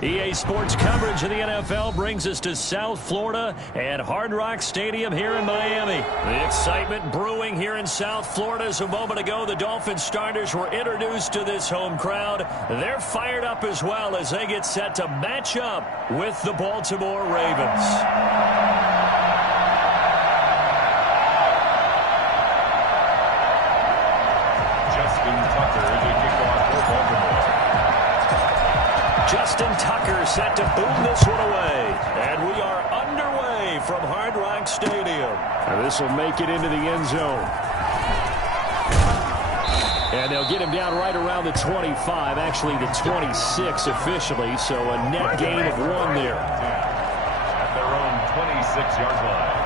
EA Sports coverage of the NFL brings us to South Florida and Hard Rock Stadium here in Miami. The excitement brewing here in South Florida as a moment ago. The Dolphins starters were introduced to this home crowd. They're fired up as well as they get set to match up with the Baltimore Ravens. Justin Tucker set to boom this one away. And we are underway from Hard Rock Stadium. And this will make it into the end zone. And they'll get him down right around the 25, actually the 26 officially, so a net gain of 1 there. At their own 26-yard line.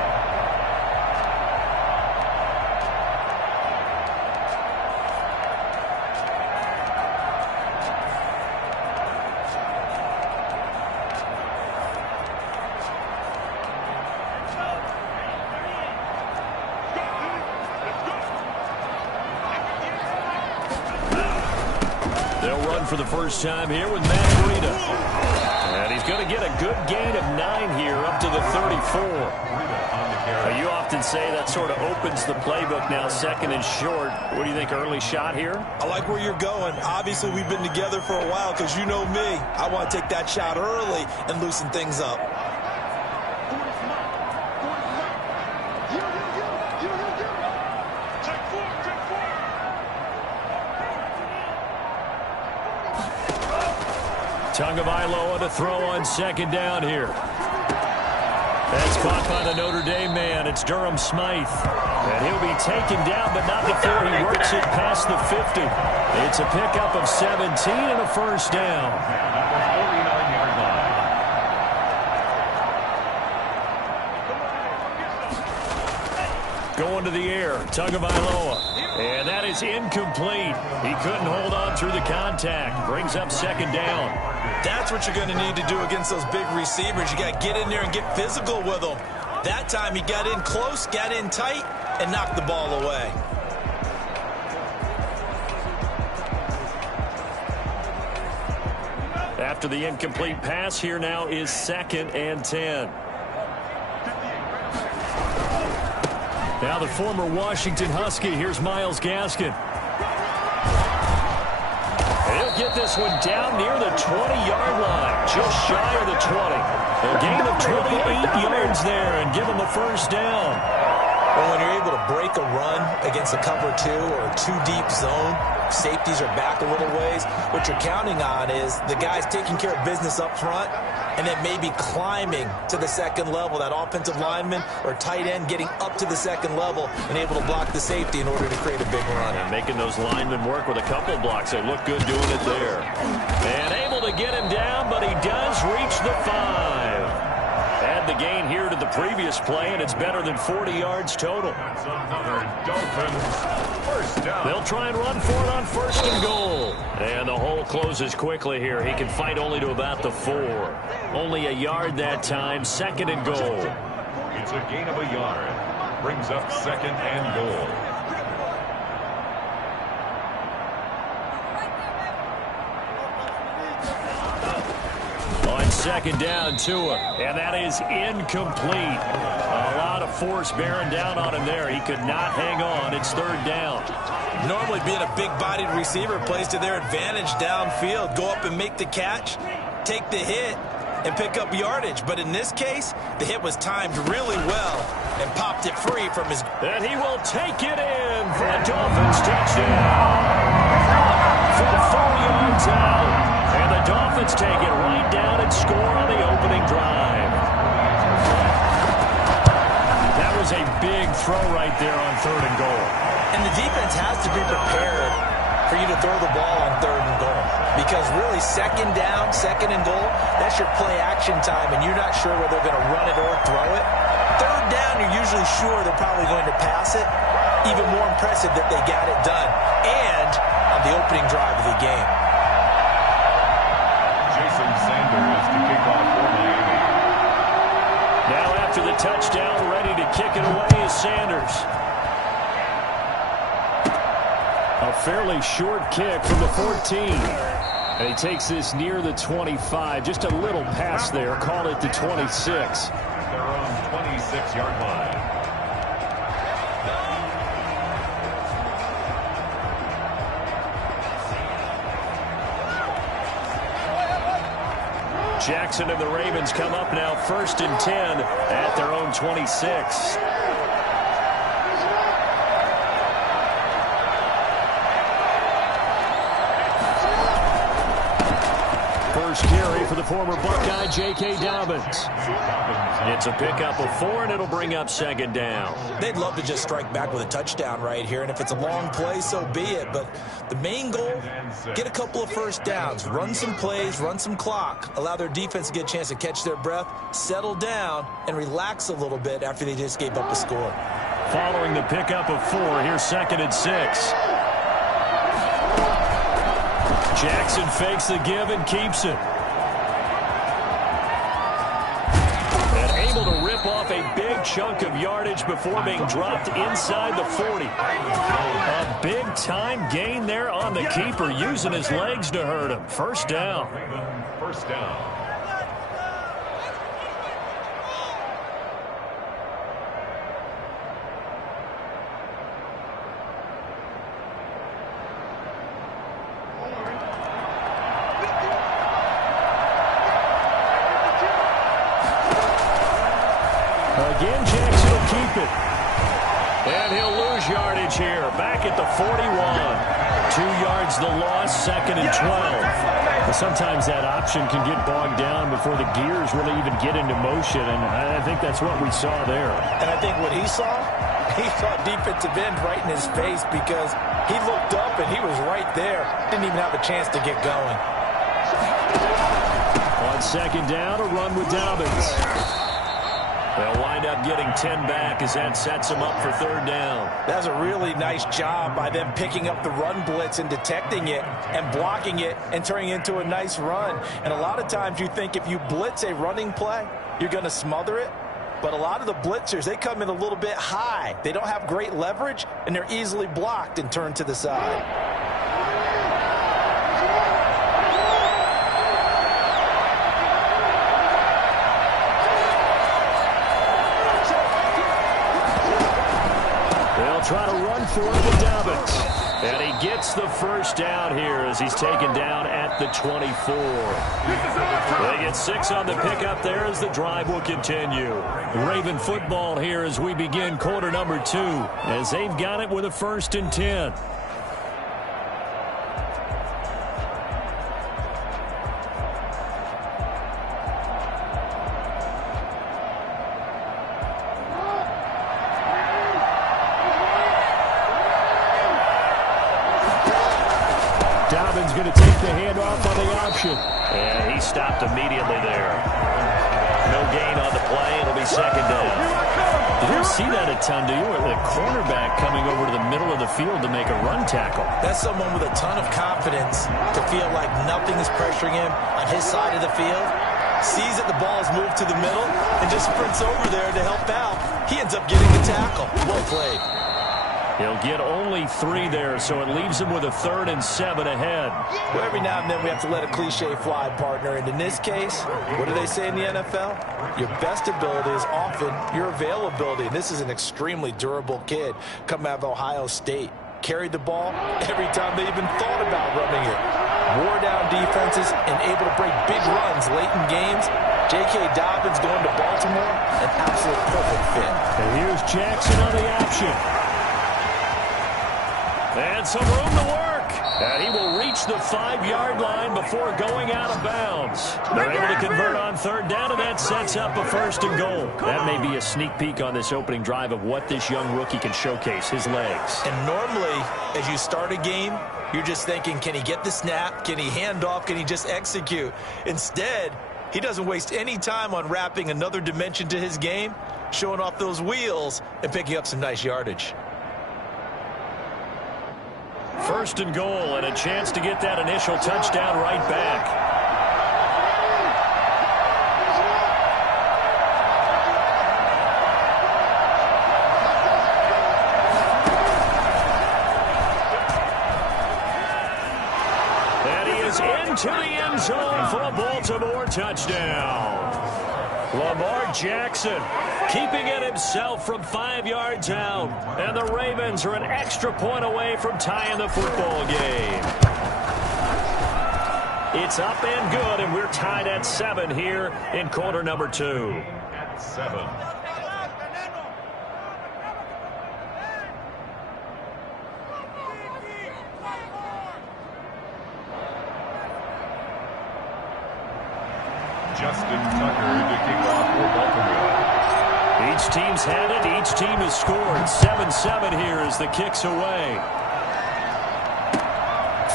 For the first time here with Matt Breida. And he's going to get a good gain of 9 here up to the 34. You often say that sort of opens the playbook now, second and short. What do you think, early shot here? I like where you're going. Obviously, we've been together for a while because you know me. I want to take that shot early and loosen things up. Tagovailoa to throw on second down here. That's caught by the Notre Dame man. It's Durham Smythe. And he'll be taken down, but not before he works it past the 50. It's a pickup of 17 and a first down. Going to the air, Tagovailoa. And that is incomplete. He couldn't hold on through the contact. Brings up second down. That's what you're going to need to do against those big receivers. You got to get in there and get physical with them. That time he got in close, got in tight, and knocked the ball away. After the incomplete pass, here now is 2nd and 10. Now the former Washington Husky. Here's Myles Gaskin. He'll get this one down near the 20-yard line, just shy of the 20. A gain of 28 yards there and give him a first down. Well, when you're able to break a run against a cover 2 or a 2-deep zone, safeties are back a little ways. What you're counting on is the guys taking care of business up front and then maybe climbing to the second level, that offensive lineman or tight end getting up to the second level and able to block the safety in order to create a big run. And making those linemen work with a couple blocks. They look good doing it there. And able to get him down, but he does reach the 5. Add the gain here to the previous play, and it's better than 40 yards total. They'll try and run for it on 1st and goal. And the hole closes quickly here. He can fight only to about the 4. Only a yard that time, 2nd and goal. It's a gain of a yard. Brings up 2nd and goal. On 2nd down, Tua, and that is incomplete. A lot of force bearing down on him there. He could not hang on. It's 3rd down. Normally being a big-bodied receiver plays to their advantage downfield. Go up and make the catch, take the hit, and pick up yardage. But in this case, the hit was timed really well and popped it free from his... And he will take it in for a Dolphins touchdown. From 4 yards out. And the Dolphins take it right down and score on the opening drive. That was a big throw right there on 3rd and goal. And the defense has to be prepared for you to throw the ball on 3rd and goal. Because really, 2nd down, 2nd and goal, that's your play action time, and you're not sure whether they're going to run it or throw it. 3rd down, you're usually sure they're probably going to pass it. Even more impressive that they got it done. And on the opening drive of the game. Sanders to kick off for Miami. Now after the touchdown, ready to kick it away is Sanders. A fairly short kick from the 14. And he takes this near the 25. Just a little pass there. Call it the 26. Their own 26-yard line. Jackson and the Ravens come up now 1st and 10 at their own 26. First carry for the former Buckeye, J.K. Dobbins. It's a pickup of 4, and it'll bring up 2nd down. They'd love to just strike back with a touchdown right here, and if it's a long play, so be it. But the main goal, get a couple of first downs, run some plays, run some clock, allow their defense to get a chance to catch their breath, settle down, and relax a little bit after they just gave up a score. Following the pickup of 4, here's 2nd and 6. Jackson fakes the give and keeps it. And able to rip off a big chunk of yardage before being dropped inside the 40. A big-time gain there on the keeper, using his legs to hurt him. First down. First down. Again, Jackson will keep it. And he'll lose yardage here. Back at the 41. 2 yards the loss, 2nd and 12. But sometimes that option can get bogged down before the gears really even get into motion, and I think that's what we saw there. And I think what he saw defensive end right in his face, because he looked up and he was right there. Didn't even have a chance to get going. On 2nd down, a run with Dobbins. They'll wind up getting 10 back as that sets them up for 3rd down. That's a really nice job by them picking up the run blitz and detecting it and blocking it and turning it into a nice run. And a lot of times you think if you blitz a running play, you're going to smother it. But a lot of the blitzers, they come in a little bit high. They don't have great leverage, and they're easily blocked and turned to the side. Try to run for it with Dobbins. And he gets the first down here as he's taken down at the 24. They get 6 on the pickup there as the drive will continue. Raven football here as we begin quarter number 2, as they've got it with a 1st and 10. Dobbins going to take the handoff on the option. And he stopped immediately there. No gain on the play. It'll be 2nd down. You don't see that a ton, do you? The cornerback coming over to the middle of the field to make a run tackle. That's someone with a ton of confidence to feel like nothing is pressuring him on his side of the field. Sees that the ball is moved to the middle and just sprints over there to help out. He ends up getting the tackle. Well played. He'll get only 3 there, so it leaves him with a 3rd and 7 ahead. Well, every now and then we have to let a cliche fly, partner. And in this case, what do they say in the NFL? Your best ability is often your availability. And this is an extremely durable kid coming out of Ohio State. Carried the ball every time they even thought about running it. Wore down defenses and able to break big runs late in games. J.K. Dobbins going to Baltimore, an absolute perfect fit. And here's Jackson on the option. And some room to work. And he will reach the 5-yard line before going out of bounds. They're able to convert on 3rd down, and that sets up a 1st and goal. That may be a sneak peek on this opening drive of what this young rookie can showcase, his legs. And normally, as you start a game, you're just thinking, can he get the snap? Can he hand off? Can he just execute? Instead, he doesn't waste any time on wrapping another dimension to his game, showing off those wheels, and picking up some nice yardage. 1st and goal, and a chance to get that initial touchdown right back. And he is into some more touchdowns. Lamar Jackson keeping it himself from 5 yards out. And the Ravens are an extra point away from tying the football game. It's up and good, and we're tied at 7 here in quarter number 2. At 7. Justin Tucker to kick off for Baltimore. Each team's had it. Each team has scored. 7-7 here as the kick's away.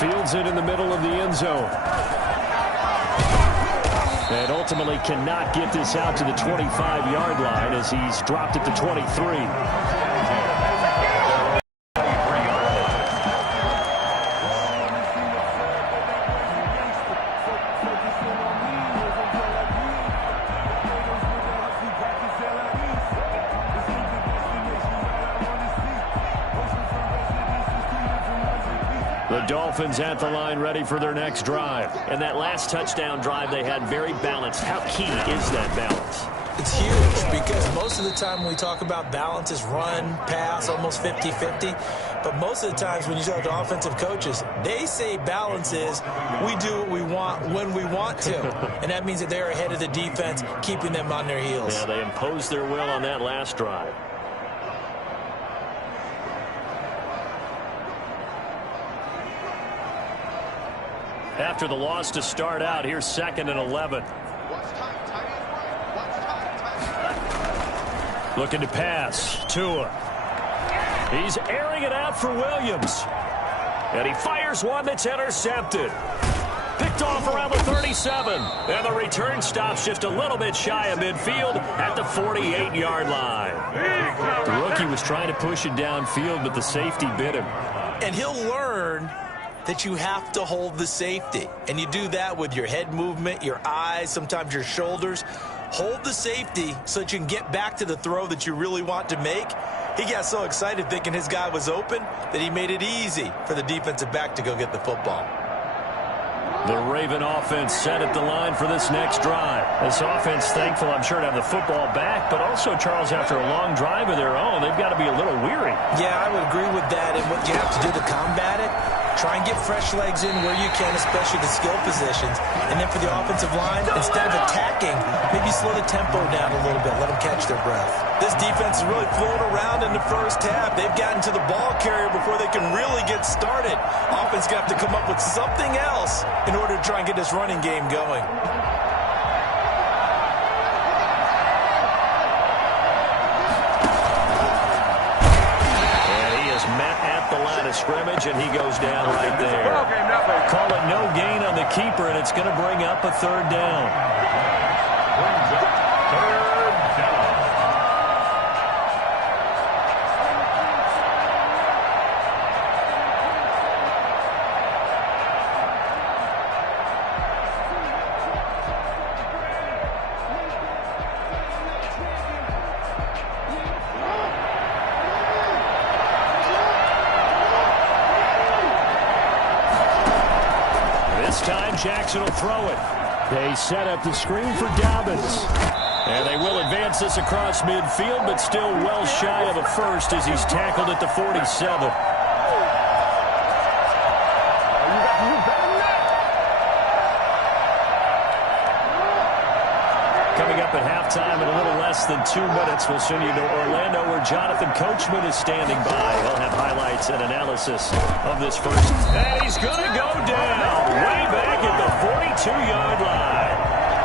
Fields it in the middle of the end zone. And ultimately cannot get this out to the 25-yard line as he's dropped it to 23. The Dolphins at the line ready for their next drive. And that last touchdown drive they had very balanced. How key is that balance? It's huge because most of the time when we talk about balance is run, pass, almost 50-50. But most of the times when you talk to offensive coaches, they say balance is we do what we want when we want to. And that means that they're ahead of the defense, keeping them on their heels. Yeah, they imposed their will on that last drive. After the loss to start out, here's 2nd and 11. Looking to pass. Tua. He's airing it out for Williams. And he fires one that's intercepted. Picked off around the 37. And the return stops just a little bit shy of midfield at the 48-yard line. The rookie was trying to push it downfield, but the safety bit him. And he'll learn that you have to hold the safety. And you do that with your head movement, your eyes, sometimes your shoulders. Hold the safety so that you can get back to the throw that you really want to make. He got so excited thinking his guy was open that he made it easy for the defensive back to go get the football. The Raven offense set at the line for this next drive. This offense thankful, I'm sure, to have the football back, but also, Charles, after a long drive of their own, they've got to be a little weary. Yeah, I would agree with that. And what you have to do to combat it, try and get fresh legs in where you can, especially the skill positions. And then for the offensive line, instead of attacking, maybe slow the tempo down a little bit. Let them catch their breath. This defense is really flown around in the first half. They've gotten to the ball carrier before they can really get started. Offense got to come up with something else in order to try and get this running game going. At the line of scrimmage, and he goes down right there. Call it no gain on the keeper, and it's going to bring up a 3rd down. Brings up 3rd down. Jackson will throw it. They set up the screen for Dobbins. And they will advance this across midfield, but still well shy of a first as he's tackled at the 47. Coming up at halftime in a little less than 2 minutes, we'll send you to Orlando where Jonathan Coachman is standing by. He'll have highlights and analysis of this first. And he's going to go down way back at the 42-yard line.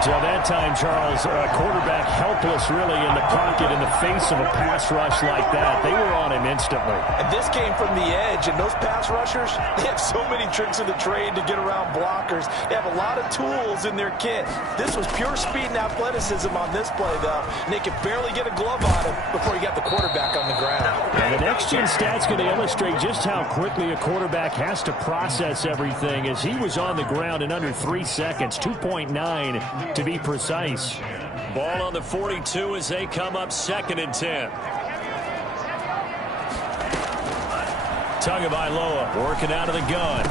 So that time, Charles, quarterback helpless really in the pocket in the face of a pass rush like that. They were on him instantly. And this came from the edge, and those pass rushers, they have so many tricks of the trade to get around blockers. They have a lot of tools in their kit. This was pure speed and athleticism on this play, though, and they could barely get a glove on him before he got the quarterback on the ground. And the next-gen stat's going to illustrate just how quickly a quarterback has to process everything as he was on the ground in under 3 seconds, 2.9 to be precise. Ball on the 42 as they come up 2nd and 10. Tagovailoa working out of the gun.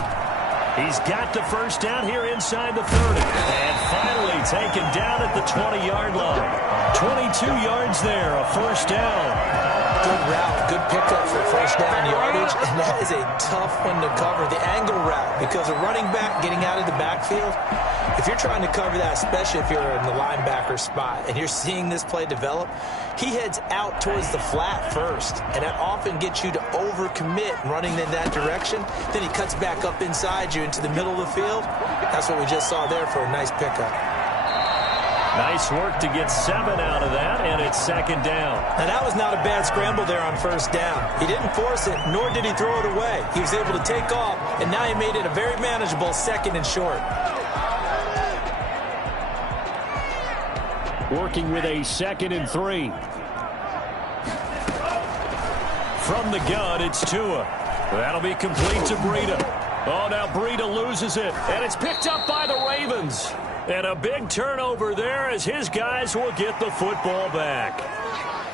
He's got the first down here inside the 30. And finally taken down at the 20-yard line. 22 yards there, a first down. Good route, good pickup for first down yardage, and that is a tough one to cover, the angle route, because a running back getting out of the backfield, if you're trying to cover that, especially if you're in the linebacker spot, and you're seeing this play develop, he heads out towards the flat first, and that often gets you to overcommit running in that direction. Then he cuts back up inside you into the middle of the field. That's what we just saw there for a nice pickup. Nice work to get 7 out of that, and it's second down. Now, that was not a bad scramble there on first down. He didn't force it, nor did he throw it away. He was able to take off, and now he made it a very manageable second and short. Working with a 2nd and 3. From the gun, it's Tua. That'll be complete to Breida. Oh, now Breida loses it, and it's picked up by the Ravens. And a big turnover there as his guys will get the football back.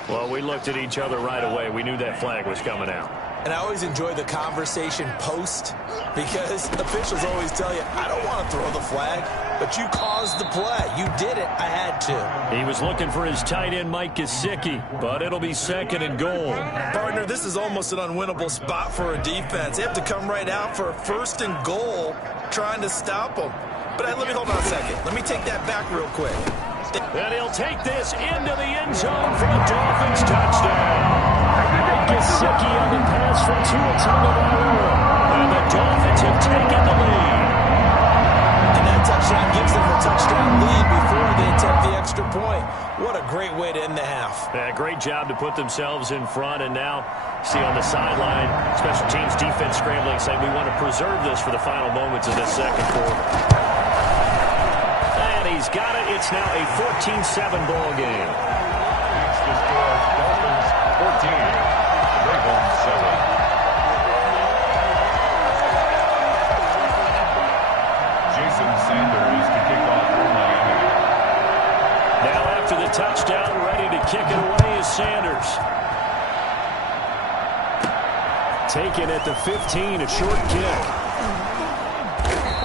Well, we looked at each other right away. We knew that flag was coming out. And I always enjoy the conversation post because officials always tell you, I don't want to throw the flag, but you caused the play. You did it. I had to. He was looking for his tight end, Mike Gesicki, but it'll be 2nd and goal. Partner, this is almost an unwinnable spot for a defense. They have to come right out for a 1st and goal trying to stop them. But let me hold on a second. Let me take that back real quick. And he'll take this into the end zone for a Dolphins touchdown. Mike Gesicki on the pass from Tua Tagovailoa. And the Dolphins have taken the lead. And that touchdown gives them a touchdown lead before they attempt the extra point. What a great way to end the half. Yeah, great job to put themselves in front. And now, see on the sideline, special teams defense scrambling, saying we want to preserve this for the final moments of this second quarter. He's got it. It's now a 14-7 ball game. It's the score. Dolphins 14, Ravens 7. Jason Sanders to kick off for Miami. Now after the touchdown, ready to kick it away is Sanders. Taken at the 15, a short kick.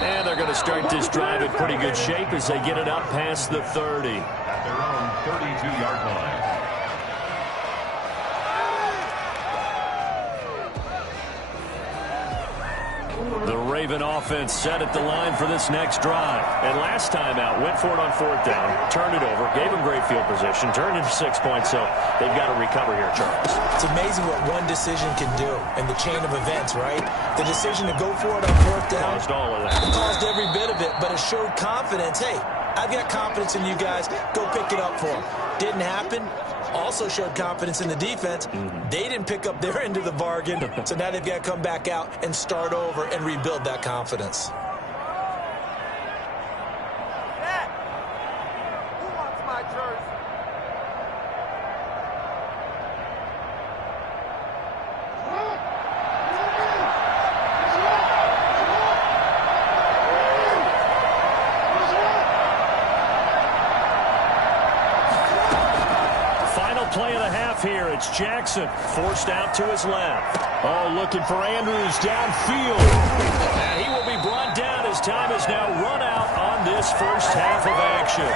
And they're going to start this drive in pretty good shape as they get it up past the 30. At their own 32-yard line. The Raven offense set at the line for this next drive. And last time out, went for it on 4th down, turned it over, gave them great field position, turned into 6 points, so they've got to recover here, Charles. It's amazing what one decision can do in the chain of events, right? The decision to go for it on 4th down Caused all of that. caused every bit of it, but it showed confidence. Hey, I've got confidence in you guys. Go pick it up for them. Didn't happen. Also showed confidence in the defense. They didn't pick up their end of the bargain, so now they've got to come back out and start over and rebuild that confidence. Who wants my jersey? Play of the half here. It's Jackson forced out to his left. Oh, looking for Andrews downfield. And he will be brought down as time is now run out on this first half of action.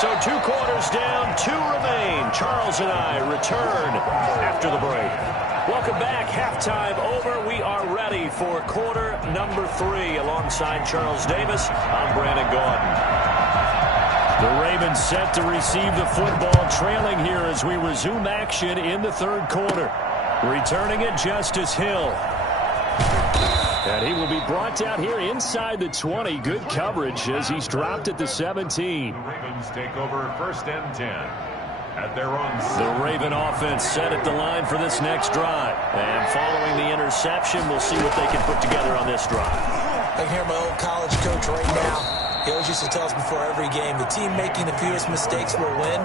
So 2 quarters down, 2 remain. Charles and I return after the break. Welcome back. Halftime over. We are ready for quarter number 3 alongside Charles Davis. I'm Brandon Gaudin. The Ravens set to receive the football, trailing here as we resume action in the 3rd quarter. Returning it, Justice Hill. And he will be brought down here inside the 20. Good coverage as he's dropped at the 17. The Ravens take over 1st and 10. At their own. The Raven offense set at the line for this next drive. And following the interception, we'll see what they can put together on this drive. I can hear my old college coach right now. He always used to tell us before every game, the team making the fewest mistakes will win.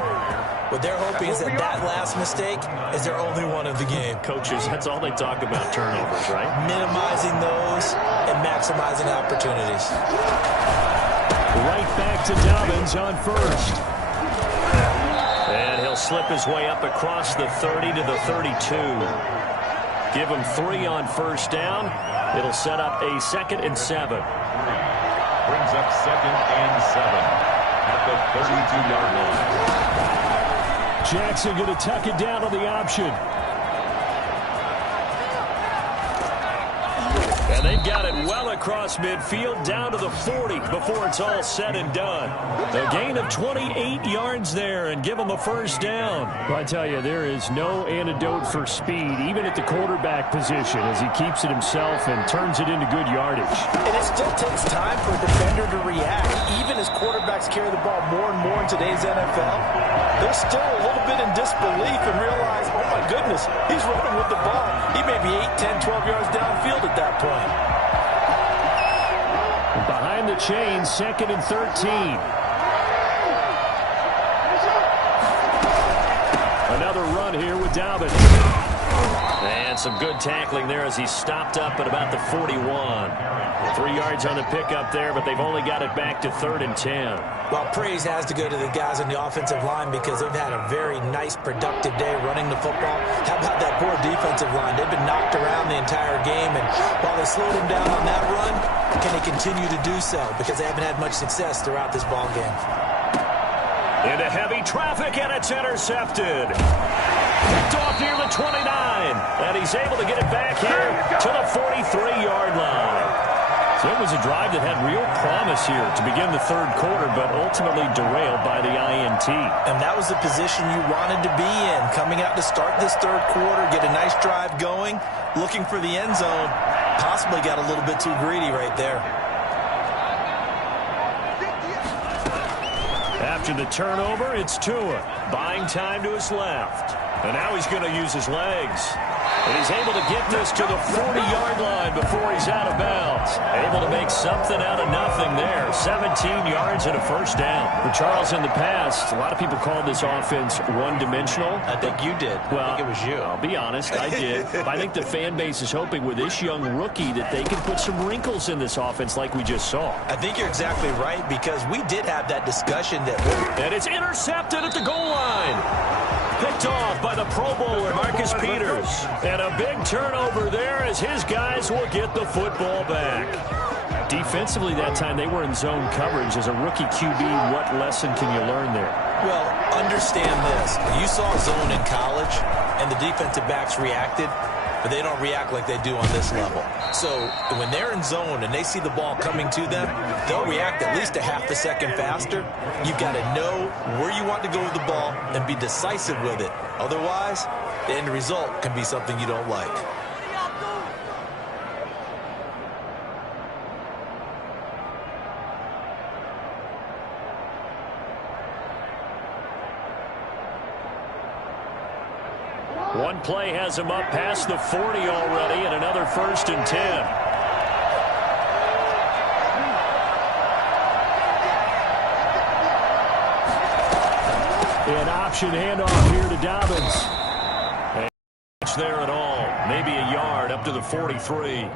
What they're hoping is that that last mistake is their only one of the game. Coaches, that's all they talk about, turnovers, right? Minimizing those and maximizing opportunities. Right back to Dobbins on first. And he'll slip his way up across the 30 to the 32. Give him 3 on first down. It'll set up a 2nd and 7. Brings up 2nd and 7 at the 32-yard line. Jackson going to tuck it down on the option. And they've got it well across midfield down to the 40 before it's all said and done. A gain of 28 yards there and give them a first down. Well, I tell you, there is no antidote for speed, even at the quarterback position, as he keeps it himself and turns it into good yardage. And it still takes time for a defender to react. Even as quarterbacks carry the ball more and more in today's NFL, they're still a little bit in disbelief and realize, oh my goodness, he's running with the ball. He may be 8, 10, 12 yards downfield at that point. Behind the chain, 2nd and 13. Another run here with Dobbins. And some good tackling there as he stopped up at about the 41. 3 yards on the pickup there, but they've only got it back to 3rd and 10. Well, praise has to go to the guys on the offensive line because they've had a very nice, productive day running the football. How about that poor defensive line? They've been knocked around the entire game, and while they slowed them down on that run, can they continue to do so? Because they haven't had much success throughout this ball game. Into heavy traffic, and it's intercepted. Picked off near the 29, and he's able to get it back here to the 43-yard line. So it was a drive that had real promise here to begin the 3rd quarter, but ultimately derailed by the INT. And that was the position you wanted to be in, coming out to start this 3rd quarter, get a nice drive going, looking for the end zone. Possibly got a little bit too greedy right there. After the turnover, it's Tua, buying time to his left. And now he's going to use his legs. And he's able to get this to the 40-yard line before he's out of bounds. Able to make something out of nothing there. 17 yards and a first down. For Charles, in the past, a lot of people called this offense one-dimensional. I think you did. Well, I think it was you. I'll be honest, I did. I think the fan base is hoping with this young rookie that they can put some wrinkles in this offense like we just saw. I think you're exactly right because we did have that discussion that... And it's intercepted at the goal line. Picked off by the Pro Bowler, Marcus Peters. And a big turnover there as his guys will get the football back. Defensively that time, they were in zone coverage. As a rookie QB, what lesson can you learn there? Well, understand this. You saw zone in college, and the defensive backs reacted, but they don't react like they do on this level. So when they're in zone and they see the ball coming to them, they'll react at least a half a second faster. You've got to know where you want to go with the ball and be decisive with it. Otherwise, the end result can be something you don't like. One play has him up past the 40 already, and another 1st and 10. An option handoff here to Dobbins. And there at all. Maybe a yard up to the 43.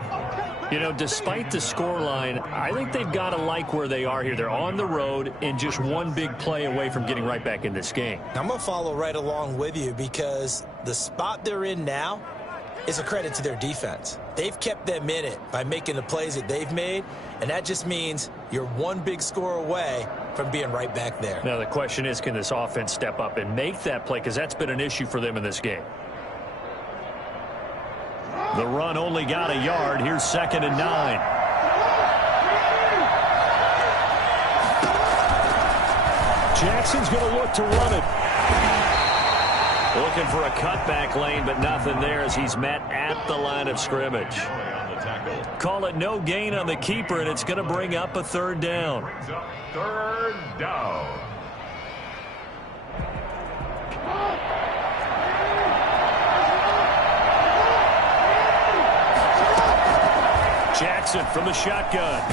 You know, despite the scoreline, I think they've got to like where they are here. They're on the road and just one big play away from getting right back in this game. I'm going to follow right along with you because the spot they're in now is a credit to their defense. They've kept them in it by making the plays that they've made, and that just means you're one big score away from being right back there. Now, the question is, can this offense step up and make that play? Because that's been an issue for them in this game. The run only got a yard. Here's 2nd and 9. Jackson's going to look to run it. Looking for a cutback lane, but nothing there as he's met at the line of scrimmage. Call it no gain on the keeper, and it's going to bring up a 3rd down. 3rd down. Jackson from the shotgun.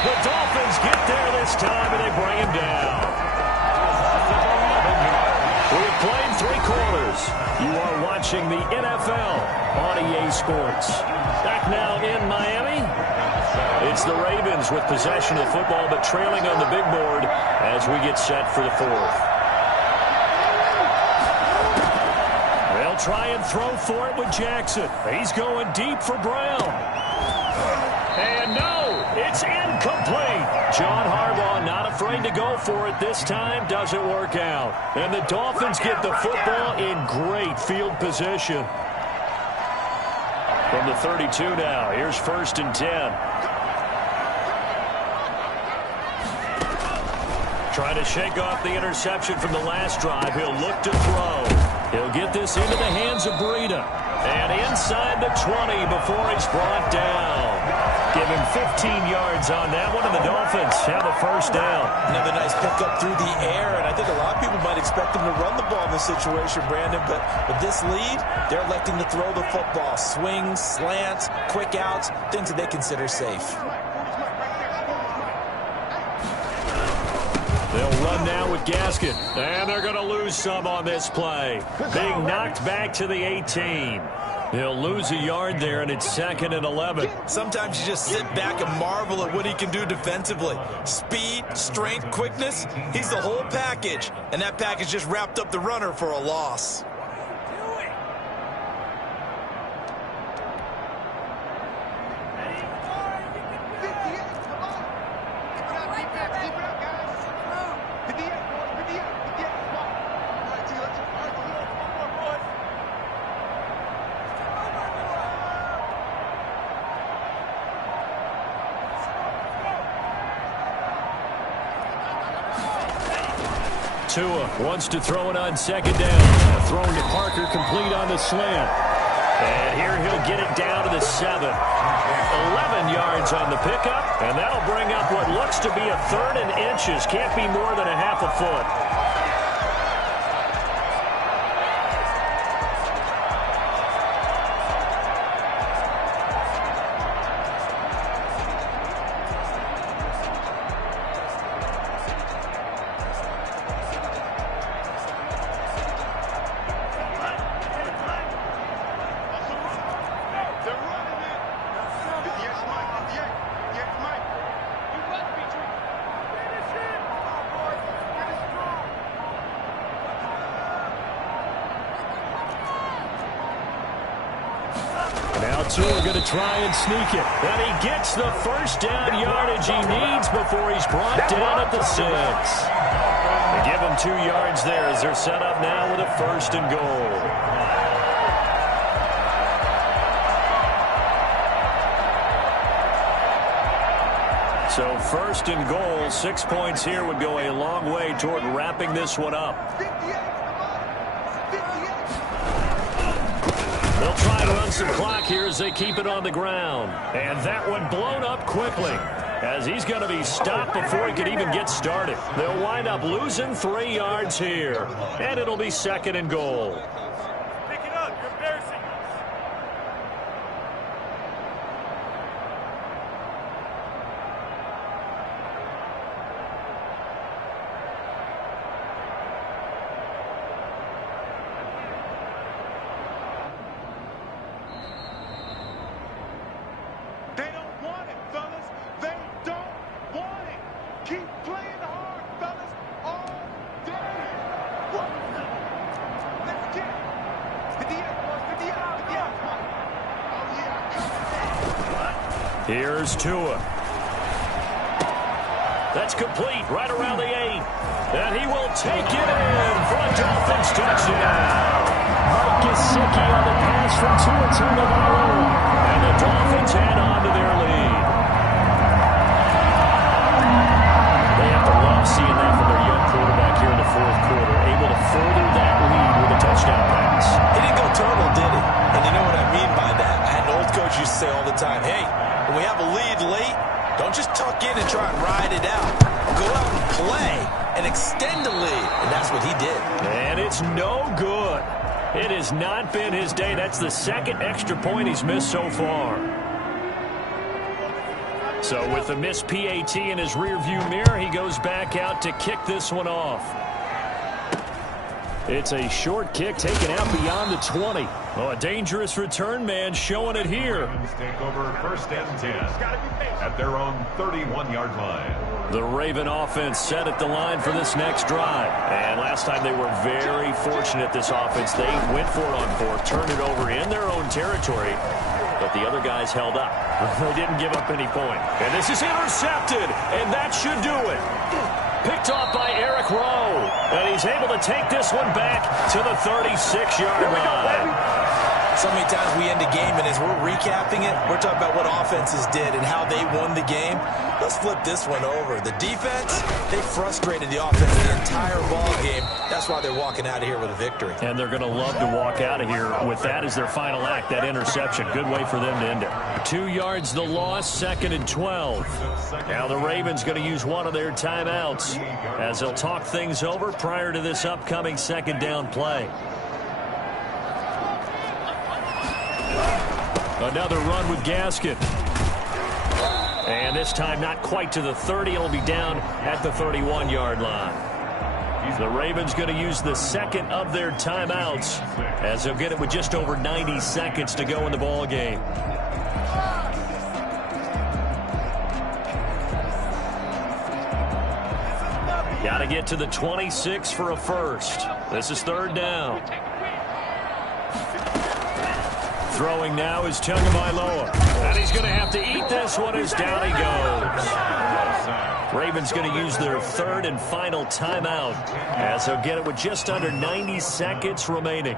The Dolphins get there this time, and they bring him down. We've played 3 quarters. You are watching the NFL on EA Sports. Back now in Miami. It's the Ravens with possession of the football, but trailing on the big board as we get set for the 4th. Well, They'll try and throw for it with Jackson. He's going deep for Brown. And no, it's incomplete. John Harbaugh not afraid to go for it this time. Doesn't work out. And the Dolphins get the football in great field position. From the 32 now, here's 1st and 10. Trying to shake off the interception from the last drive. He'll look to throw. He'll get this into the hands of Breida. And inside the 20 before he's brought down. Give him 15 yards on that one, and the Dolphins have a first down. Another nice pickup through the air, and I think a lot of people might expect him to run the ball in this situation, Brandon, but with this lead, they're electing to throw the football. Swings, slants, quick outs, things that they consider safe. They'll run now with Gaskin, and they're going to lose some on this play. Being knocked back to the 18. He'll lose a yard there, and it's 2nd and 11. Sometimes you just sit back and marvel at what he can do defensively. Speed, strength, quickness, he's the whole package. And that package just wrapped up the runner for a loss. Tua wants to throw it on 2nd down. Thrown to Parker, complete on the slant. And here he'll get it down to the 7. 11 yards on the pickup, and that'll bring up what looks to be a 3rd and inches. Can't be more than a half a foot. Tua going to try and sneak it. And he gets the first down yardage he needs before he's brought down at the 6. They give him 2 yards there as they're set up now with a 1st and goal. So 1st and goal, 6 points here would go a long way toward wrapping this one up. They'll try to run some clock here as they keep it on the ground. And that one blown up quickly as he's going to be stopped before he could even get started. They'll wind up losing 3 yards here. And it'll be 2nd and goal. Pick it up. You're embarrassing. Here's Tua. That's complete right around the 8. And he will take it in for a Dolphins touchdown. Mike Gesicki on the pass from Tua Tagovailoa. And the Dolphins add on to their lead. They have to love seeing that from their young quarterback here in the 4th quarter, able to further that lead with a touchdown pass. He didn't go turtle, did he? And you know what I mean by that. I had an old coach used to say all the time, hey, when we have a lead late, don't just tuck in and try and ride it out. Go out and play and extend the lead. And that's what he did. And it's no good. It has not been his day. That's the 2nd extra point he's missed so far. So with the missed PAT in his rearview mirror, he goes back out to kick this one off. It's a short kick taken out beyond the 20. Oh, a dangerous return man showing it here. Take over 1st and 10 at their own 31-yard line. The Raven offense set at the line for this next drive. And last time they were very fortunate, this offense. They went for it on 4th, turned it over in their own territory, but the other guys held up. They didn't give up any point. And this is intercepted, and that should do it. Picked off by Eric Rowe, and he's able to take this one back to the 36-yard line. So many times we end a game, and as we're recapping it, we're talking about what offenses did and how they won the game. Let's flip this one over. The defense, they frustrated the offense the entire ball game. That's why they're walking out of here with a victory. And they're going to love to walk out of here with that as their final act, that interception. Good way for them to end it. 2 yards the loss, 2nd and 12. Now the Ravens going to use one of their timeouts as they'll talk things over prior to this upcoming 2nd down play. Another run with Gaskin. And this time not quite to the 30. It'll be down at the 31-yard line. The Ravens going to use the 2nd of their timeouts as they'll get it with just over 90 seconds to go in the ball game. Got to get to the 26 for a first. This is 3rd down. Throwing now is Tagovailoa. And he's going to have to eat this one as down he goes. Ravens going to use their 3rd and final timeout as they'll get it with just under 90 seconds remaining.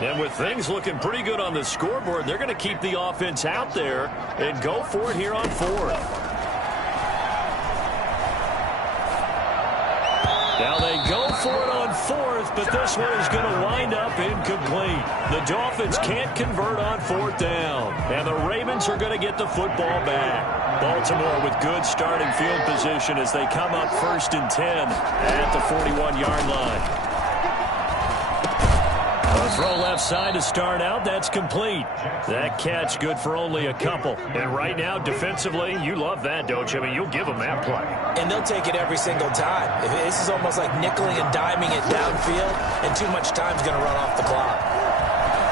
And with things looking pretty good on the scoreboard, they're going to keep the offense out there and go for it here on 4th. Now they go for it on 4th, but this one is going to wind up incomplete. The Dolphins can't convert on 4th down, and the Ravens are going to get the football back. Baltimore with good starting field position as they come up 1st and 10 at the 41-yard line. Throw left side to start out. That's complete. That catch good for only a couple. And right now, defensively, you love that, don't you? I mean, you'll give them that play. And they'll take it every single time. This is almost like nickeling and diming it downfield, and too much time's going to run off the clock.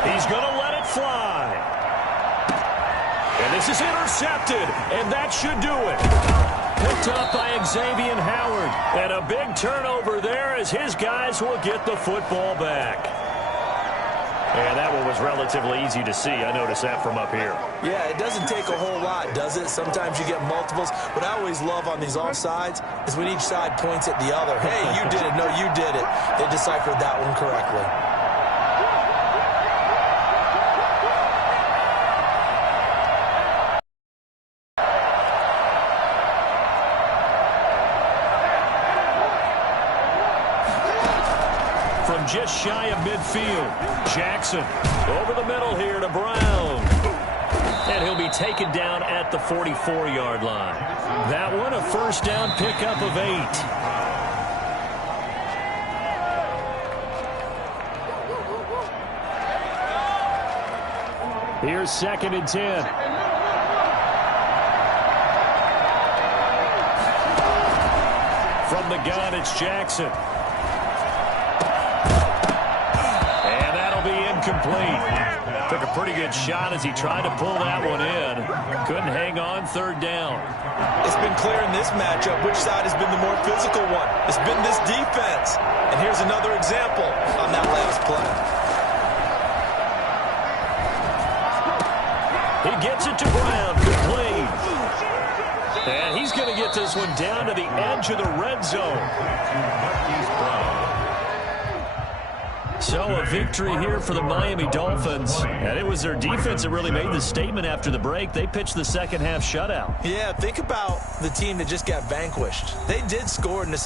He's going to let it fly. And this is intercepted, and that should do it. Picked up by Xavier Howard. And a big turnover there as his guys will get the football back. And that one was relatively easy to see. I noticed that from up here. Yeah, it doesn't take a whole lot, does it? Sometimes you get multiples. What I always love on these offsides is when each side points at the other. Hey, you did it. No, you did it. They deciphered that one correctly. Just shy of midfield. Jackson over the middle here to Brown. And he'll be taken down at the 44-yard line. That one a 1st down pickup of 8. Here's 2nd and 10. From the gun, it's Jackson. Incomplete. Took a pretty good shot as he tried to pull that one in. Couldn't hang on. 3rd down. It's been clear in this matchup which side has been the more physical one. It's been this defense. And here's another example on that last play. He gets it to Brown. Complete. And he's going to get this one down to the edge of the red zone. So a victory here for the Miami Dolphins. And it was their defense that really made the statement after the break. They pitched the 2nd half shutout. Yeah, think about the team that just got vanquished. They did score in the second